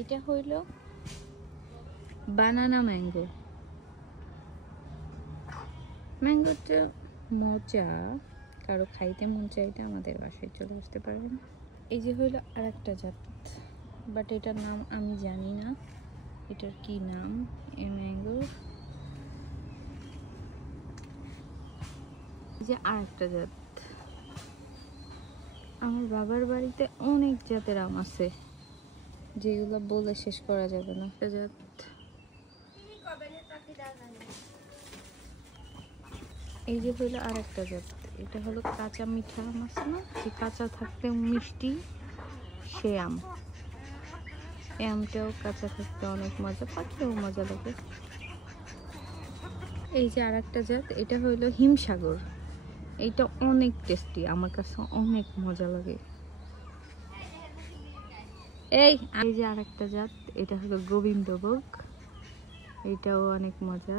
এটা হইল বানানা ম্যাঙ্গো। ম্যাঙ্গোটা মজা, কারো খাইতে মন চাইতে আমাদের বাসায় চলে আসতে পারেন। এই যে হইল আর একটা জাত, বাট এটার নাম আমি জানি না, এটার কি নাম এই ম্যাঙ্গোর। এই যে আর একটা জাত, আমার বাবার বাড়িতে অনেক জাতের আম আছে যেগুলো বলে শেষ করা যাবে না। একটা জাত এই যে হলো আর একটা জাত, এটা হলো কাঁচা মিঠা আম আছে না, যে কাঁচা থাকতে মিষ্টি, সে আম। এই আমটাও কাঁচা থাকতে অনেক মজা, পাখিও মজা লাগে। এই যে আর একটা জাত, এটা হলো হিমসাগর। এইটা অনেক টেস্টি, আমার কাছে অনেক মজা লাগে। এই যে আর একটা জাত, এটা হলো গোবিন্দভোগ, এইটাও অনেক মজা।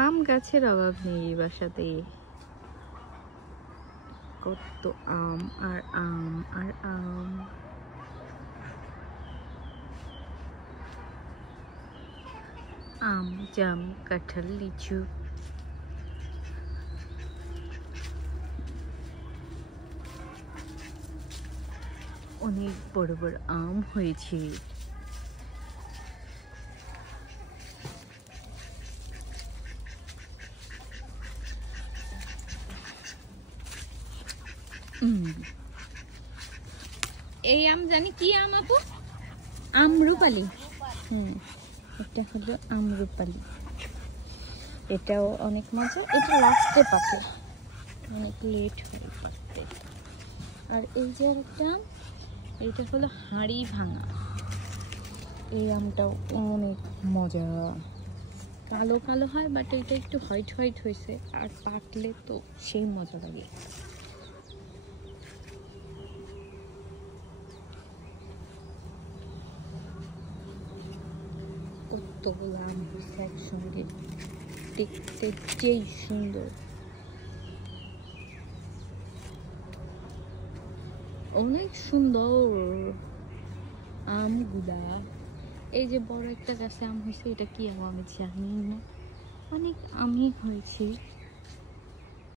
আম গাছের অভাব নেই এই বাসাতে, কত আম আর আম আর আম। আম, জাম, কাঁঠাল, লিচু, অনেক বড় বড় আম হয়েছে। এই আম জানি কি আম আপু? আমরুপালি। এটা হলো আমরুপালি, এটাও অনেক মজা। এটা লাস্টে পাকে, অনেক লেট হয় পাকতে। আর এই যে আরেকটা আম, এইটা হলো হাঁড়ি ভাঙা। এই আমটাও অনেক মজা, কালো কালো হয়, বাট এটা একটু হোয়াইট হোয়াইট হয়েছে, আর পাকলে তো সেই মজা লাগে। কতগুলো আম হয়েছে একসঙ্গে, দেখতে যেই সুন্দর, অনেক সুন্দর আমগুলা। এই যে বড় একটা গাছে আম হয়েছে, এটা কি আম আমি জানি না, অনেক আমই হয়েছে।